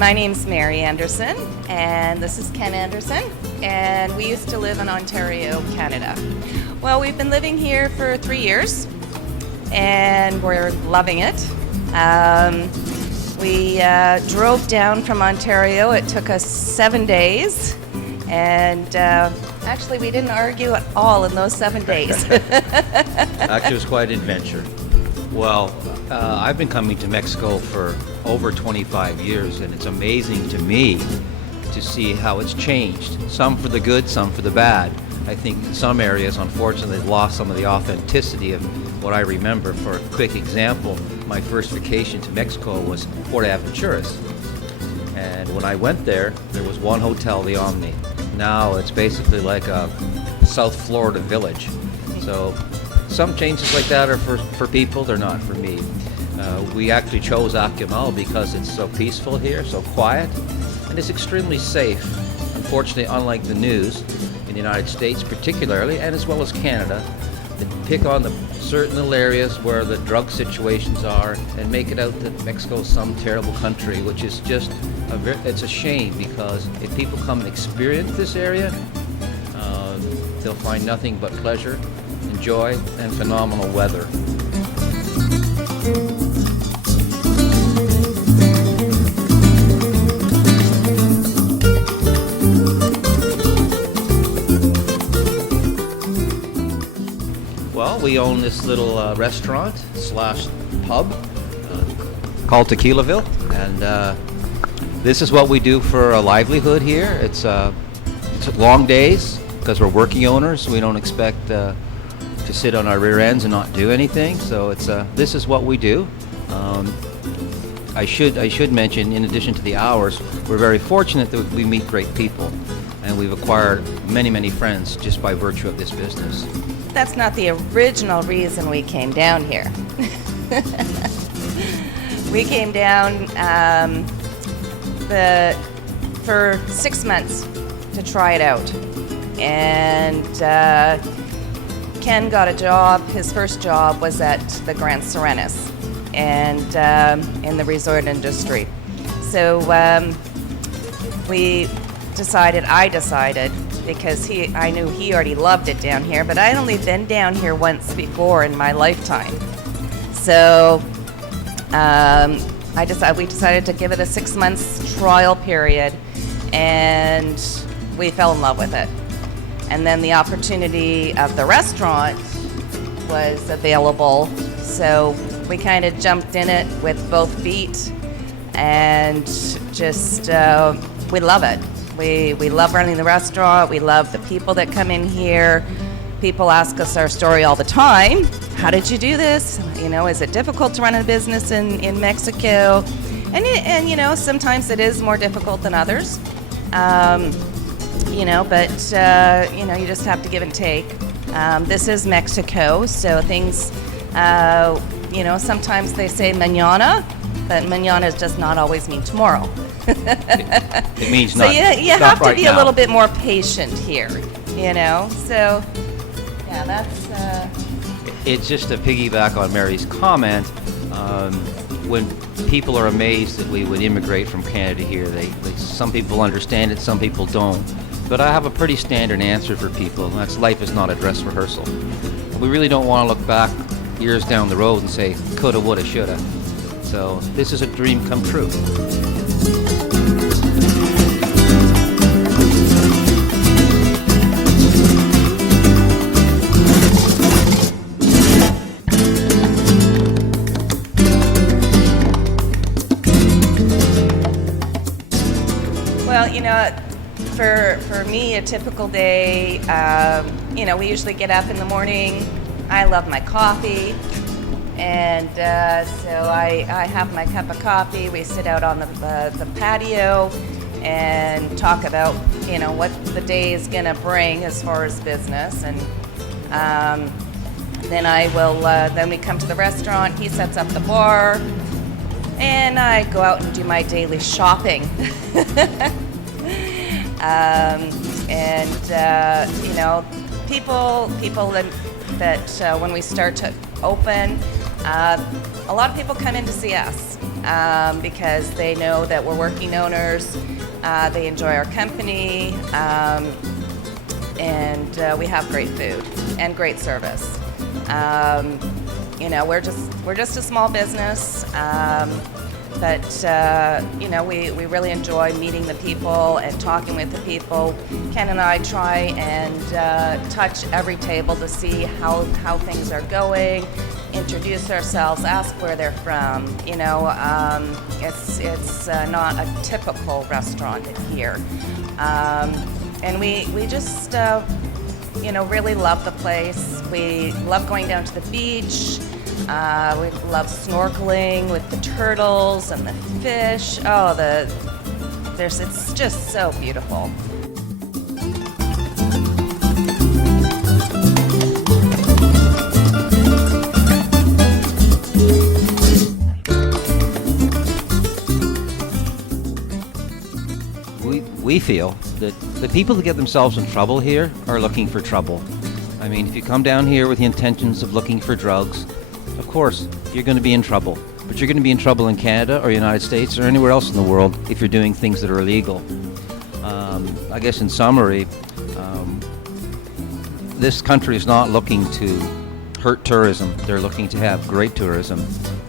My name's Mary Anderson, and this is Ken Anderson, and we used to live in Ontario, Canada. Well, we've been living here for 3 years, and we're loving it. We drove down from Ontario. It took us 7 days, and actually we didn't argue at all in those 7 days. Actually, it was quite an adventure. Well, I've been coming to Mexico for over 25 years, and it's amazing to me to see how it's changed. Some for the good, some for the bad. I think in some areas, unfortunately, they've lost some of the authenticity of what I remember. For a quick example, my first vacation to Mexico was Puerto Aventuras. And when I went there was one hotel, the Omni. Now it's basically like a South Florida village. So some changes like that are for people, they're not for me. We actually chose Akumal because it's so peaceful here, so quiet, and it's extremely safe. Unfortunately, unlike the news in the United States particularly, and as well as Canada, that pick on the certain little areas where the drug situations are and make it out that Mexico's some terrible country, which is just it's a shame, because if people come and experience this area, they'll find nothing but pleasure, joy, and phenomenal weather. Well, we own this little restaurant slash pub called Tequilaville, and this is what we do for a livelihood here. It's long days because we're working owners. We don't expect to sit on our rear ends and not do anything. So this is what we do. I should mention, in addition to the hours, we're very fortunate that we meet great people, and we've acquired many friends just by virtue of this business. That's not the original reason we came down here. We came down for 6 months to try it out, and Ken got a job. His first job was at the Grand Serenas, and in the resort industry. So I decided, because I knew he already loved it down here, but I'd only been down here once before in my lifetime. So we decided to give it a 6 months trial period, and we fell in love with it. And then the opportunity of the restaurant was available, so we kind of jumped in it with both feet, and just we love it. We love running the restaurant. We love the people that come in here. People ask us our story all the time. How did you do this? Is it difficult to run a business in Mexico? And sometimes it is more difficult than others. But you just have to give and take. This is Mexico, so things, sometimes they say mañana, but mañana does not always mean tomorrow. It means so not. you have to be a little bit more patient here, So, yeah, that's. It's just to piggyback on Mary's comment. When people are amazed that we would immigrate from Canada here, some people understand it, some people don't. But I have a pretty standard answer for people, and that's life is not a dress rehearsal. We really don't want to look back years down the road and say, coulda, woulda, shoulda. So this is a dream come true. Well, for me, a typical day, we usually get up in the morning. I love my coffee, and so I have my cup of coffee. We sit out on the patio and talk about, what the day is going to bring as far as business, and then we come to the restaurant. He sets up the bar, and I go out and do my daily shopping. People that when we start to open, a lot of people come in to see us. because they know that we're working owners. They enjoy our company, and we have great food and great service. We're just a small business, but we really enjoy meeting the people and talking with the people. Ken and I try and touch every table to see how things are going, introduce ourselves, ask where they're from. It's not a typical restaurant here, and we just really love the place. We love going down to the beach. We love snorkeling with the turtles and the fish. It's just so beautiful. We feel that the people that get themselves in trouble here are looking for trouble. I mean, if you come down here with the intentions of looking for drugs, of course, you're going to be in trouble. But you're going to be in trouble in Canada or United States or anywhere else in the world if you're doing things that are illegal. I guess in summary, this country is not looking to hurt tourism. They're looking to have great tourism.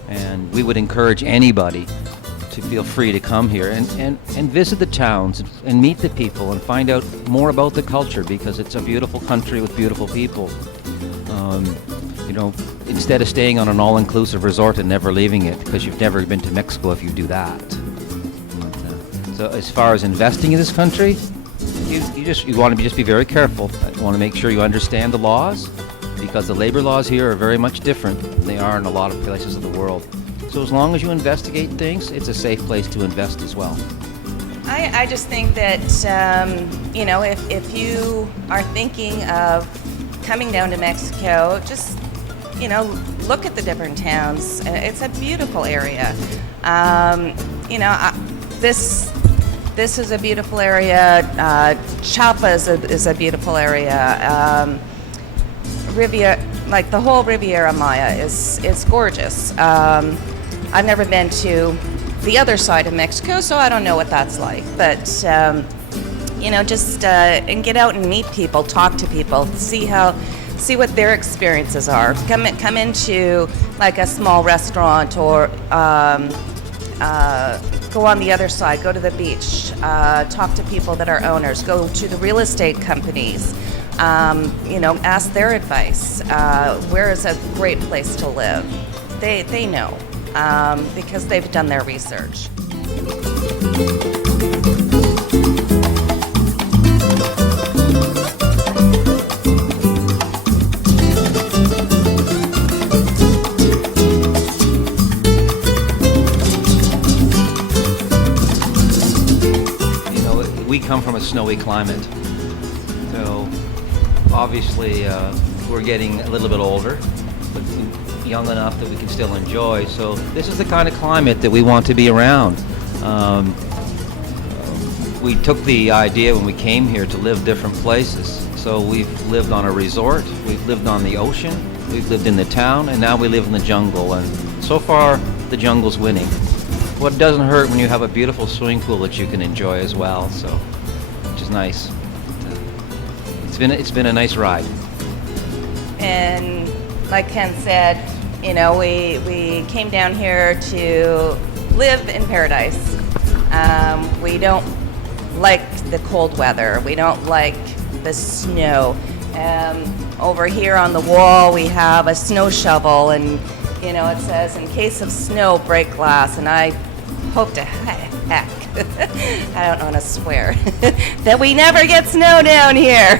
And we would encourage anybody to feel free to come here and visit the towns and meet the people and find out more about the culture, because it's a beautiful country with beautiful people. Instead of staying on an all-inclusive resort and never leaving it, because you've never been to Mexico if you do that. So as far as investing in this country, you want to just be very careful. You want to make sure you understand the laws, because the labor laws here are very much different than they are in a lot of places of the world. So as long as you investigate things, it's a safe place to invest as well. I just think that, if you are thinking of coming down to Mexico, just, look at the different towns. It's a beautiful area. This is a beautiful area. Chiapas is a beautiful area. The whole Riviera Maya is gorgeous. I've never been to the other side of Mexico, so I don't know what that's like. But and get out and meet people, talk to people, see what their experiences are. Come into like a small restaurant, or go on the other side, go to the beach, talk to people that are owners, go to the real estate companies. Ask their advice. Where is a great place to live? They know, because they've done their research. We come from a snowy climate, so obviously we're getting a little bit older, but young enough that we can still enjoy. So this is the kind of climate that we want to be around. We took the idea when we came here to live different places. So we've lived on a resort, we've lived on the ocean, we've lived in the town, and now we live in the jungle. And so far, the jungle's winning. What doesn't hurt when you have a beautiful swimming pool that you can enjoy as well, so which is nice. It's been a nice ride. And like Ken said, we came down here to live in paradise. We don't like the cold weather. We don't like the snow. Over here on the wall, we have a snow shovel, and it says, "In case of snow, break glass." And I hope to heck, I don't want to swear, that we never get snow down here.